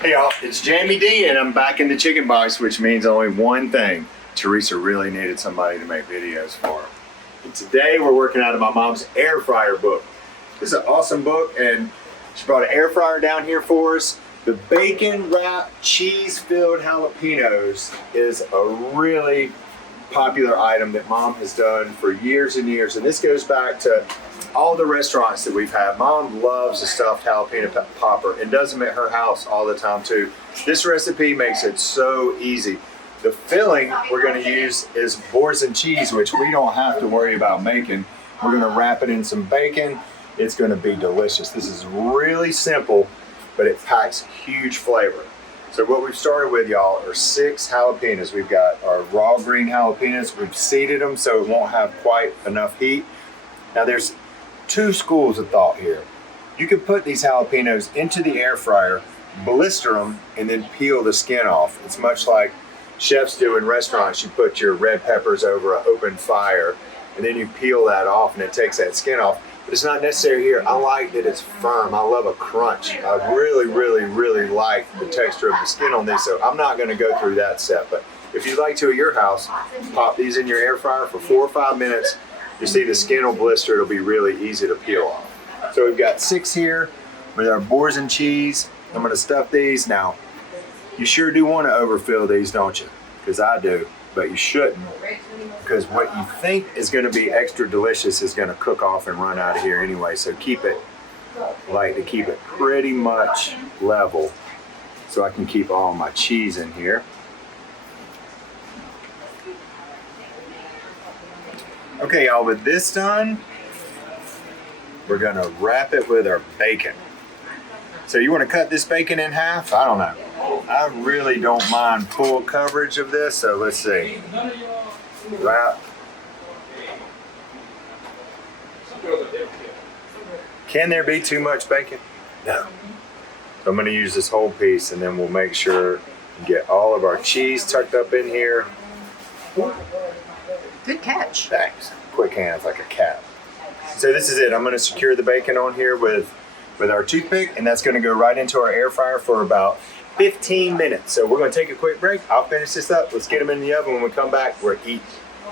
Hey y'all, it's Jamie Deen and I'm back in the chicken box, which means only one thing. Teresa really needed somebody to make videos for her. And today we're working out of my mom's air fryer book. This is an awesome book and she brought an air fryer down here for us. The bacon wrapped cheese filled jalapenos is a really popular item that Mom has done for years and years, and this goes back to all the restaurants that we've had. Mom loves a stuffed jalapeno popper and does them at her house all the time too. This recipe makes it so easy. The filling we're going to use is boars and cheese, which we don't have to worry about making. We're going to wrap it in some bacon. It's going to be delicious. This is really simple, but it packs huge flavor. So what we've started with, y'all, are 6 jalapenos. We've got our raw green jalapenos. We've seeded them so it won't have quite enough heat. Now there's 2 schools of thought here. You can put these jalapenos into the air fryer, blister them, and then peel the skin off. It's much like chefs do in restaurants. You put your red peppers over an open fire, and then you peel that off, and it takes that skin off. But it's not necessary here. I like that it's firm. I love a crunch. I really, really, really like the texture of the skin on these, so I'm not going to go through that step. But if you'd like to at your house, pop these in your air fryer for 4 or 5 minutes. You see the skin will blister. It'll be really easy to peel off. So we've got 6 here with our boars and cheese. I'm going to stuff these. Now, you sure do want to overfill these, don't you? Because I do, but you shouldn't. Because what you think is going to be extra delicious is going to cook off and run out of here anyway. So keep it light to keep it pretty much level so I can keep all my cheese in here. Okay, y'all, with this done, we're going to wrap it with our bacon. So you want to cut this bacon in half? I don't know. I really don't mind full coverage of this, so let's see. Wrap. Can there be too much bacon? No. So I'm going to use this whole piece, and then we'll make sure we get all of our cheese tucked up in here. Good catch. Thanks. Quick hands like a cat. So this is it. I'm going to secure the bacon on here with our toothpick, and that's going to go right into our air fryer for about 15 minutes. So we're going to take a quick break. I'll finish this up. Let's get them in the oven. When we come back, we're eating.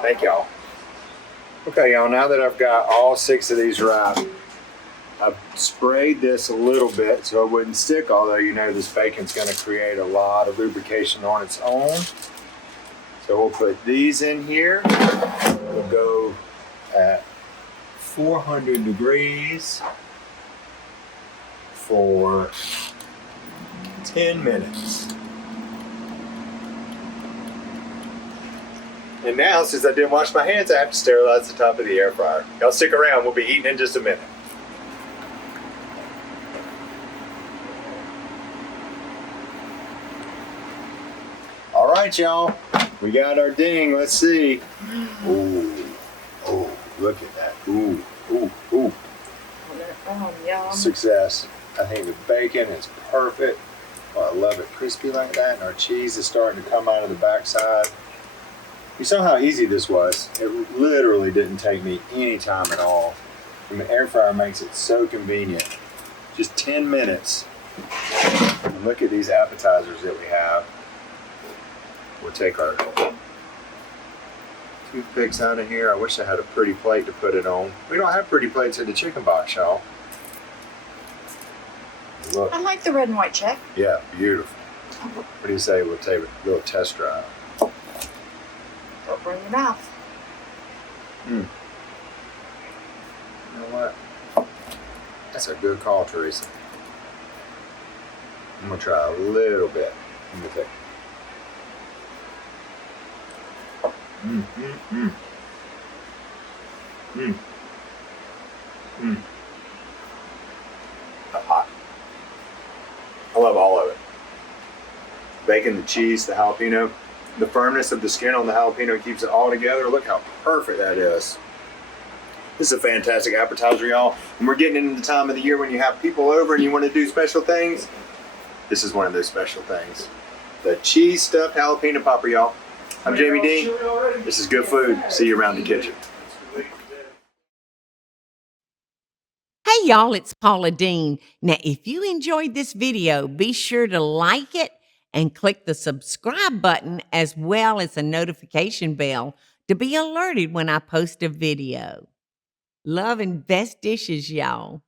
Thank y'all. Okay, y'all, now that I've got all 6 of these wrapped, I've sprayed this a little bit so it wouldn't stick, although you know this bacon's going to create a lot of lubrication on its own. So we'll put these in here. We'll go at 400 degrees for 10 minutes. And now, since I didn't wash my hands, I have to sterilize the top of the air fryer. Y'all stick around, we'll be eating in just a minute. All right, y'all, we got our ding. Let's see. Ooh, oh, look at that. Ooh, ooh, ooh. Yum. Success. I think the bacon is perfect. Oh, I love it crispy like that, and our cheese is starting to come out of the backside. You saw how easy this was. It literally didn't take me any time at all. And the air fryer makes it so convenient. Just 10 minutes. And look at these appetizers that we have. We'll take our toothpicks out of here. I wish I had a pretty plate to put it on. We don't have pretty plates in the chicken box, y'all. Look. I like the red and white check. Yeah, beautiful. What do you say we'll take a little test drive? Don't burn your mouth. You know what? That's a good call, Teresa. I'm gonna try a little bit. Let me think. Hot. I love all of it. Bacon, the cheese, the jalapeno, the firmness of the skin on the jalapeno keeps it all together. Look how perfect that is. This is a fantastic appetizer, y'all. And we're getting into the time of the year when you have people over and you want to do special things. This is one of those special things. The cheese stuffed jalapeno popper, y'all. I'm Jamie Deen. This is good food. See you around the kitchen. Hey, y'all, it's Paula Deen. Now, if you enjoyed this video, be sure to like it and click the subscribe button as well as the notification bell to be alerted when I post a video. Love and best dishes, y'all.